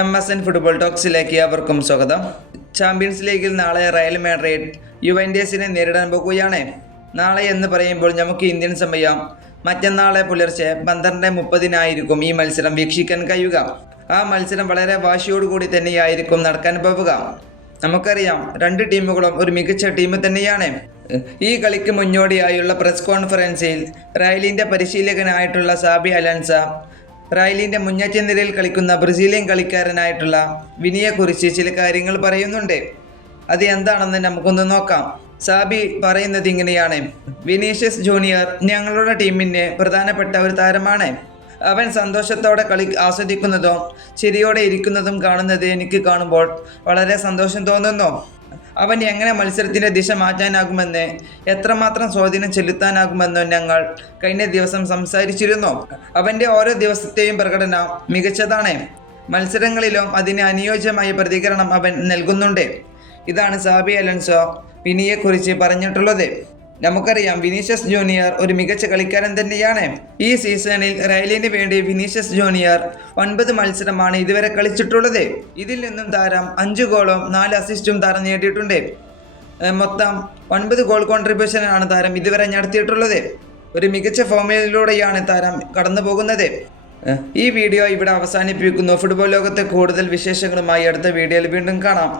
M S N football ടോക്സിലേക്ക് അവർക്കും സ്വാഗതം. ചാമ്പ്യൻസ് ലീഗിൽ നാളെ റയൽ മാഡ്രിഡ് യുവൻഡേസിനെ നേരിടാൻ പോകുകയാണ്. നാളെ എന്ന് പറയുമ്പോൾ നമുക്ക് ഇന്ത്യൻ സമയം. മറ്റന്നാളെ പുലർച്ചെ പന്ത്രണ്ട് മുപ്പതിനായിരിക്കും ഈ മത്സരം വീക്ഷിക്കാൻ കഴിയുക. ആ മത്സരം വളരെ വാശിയോടുകൂടി തന്നെയായിരിക്കും നടക്കാൻ പോവുക. നമുക്കറിയാം രണ്ട് ടീമുകളും ഒരു മികച്ച ടീം തന്നെയാണ്. ഈ കളിക്ക് മുന്നോടിയായുള്ള പ്രസ് കോൺഫറൻസിൽ റയലിന്റെ പരിശീലകനായിട്ടുള്ള സാബി അലൻസ റയലിന്റെ മുന്നേറ്റ നിരയിൽ കളിക്കുന്ന ബ്രസീലിയൻ കളിക്കാരനായിട്ടുള്ള വിനിയെക്കുറിച്ച് ചില കാര്യങ്ങൾ പറയുന്നുണ്ട്. അത് എന്താണെന്ന് നമുക്കൊന്ന് നോക്കാം. സാബി പറയുന്നത് ഇങ്ങനെയാണ്. വിനീഷ്യസ് ജൂനിയർ ഞങ്ങളുടെ ടീമിന് പ്രധാനപ്പെട്ട ഒരു താരമാണ്. അവൻ സന്തോഷത്തോടെ കളി ആസ്വദിക്കുന്നതും ചിരിയോടെ ഇരിക്കുന്നതും കാണുന്നത് എനിക്ക് കാണുമ്പോൾ വളരെ സന്തോഷം തോന്നുന്നു. അവൻ എങ്ങനെ മത്സരത്തിന്റെ ദിശ മാറ്റാനാകുമെന്ന് എത്രമാത്രം സ്വാധീനം ചെലുത്താനാകുമെന്ന് ഞങ്ങൾ കഴിഞ്ഞ ദിവസം സംസാരിച്ചിരുന്നു. അവന്റെ ഓരോ ദിവസത്തെയും പ്രകടനം മികച്ചതാണ്. മത്സരങ്ങളിലും അതിന് അനുയോജ്യമായ പ്രതികരണം അവൻ നൽകുന്നുണ്ട്. ഇതാണ് സാബി അലൻസോ വിനിയെക്കുറിച്ച് പറഞ്ഞിട്ടുള്ളത്. നമുക്കറിയാം വിനീഷ്യസ് ജൂനിയർ ഒരു മികച്ച കളിക്കാരൻ തന്നെയാണ്. ഈ സീസണിൽ റയലിന് വേണ്ടി വിനീഷ്യസ് ജൂനിയർ ഒൻപത് മത്സരമാണ് ഇതുവരെ കളിച്ചിട്ടുള്ളത്. ഇതിൽ നിന്നും താരം അഞ്ച് ഗോളും നാല് അസിസ്റ്റും താരം നേടിയിട്ടുണ്ട്. മൊത്തം ഒൻപത് ഗോൾ കോൺട്രിബ്യൂഷനാണ് താരം ഇതുവരെ നടത്തിയിട്ടുള്ളത്. ഒരു മികച്ച ഫോമിലൂടെയാണ് താരം കടന്നു പോകുന്നത് ഈ വീഡിയോ ഇവിടെ അവസാനിപ്പിക്കുന്നു. ഫുട്ബോൾ ലോകത്തെ കൂടുതൽ വിശേഷങ്ങളുമായി അടുത്ത വീഡിയോയിൽ വീണ്ടും കാണാം.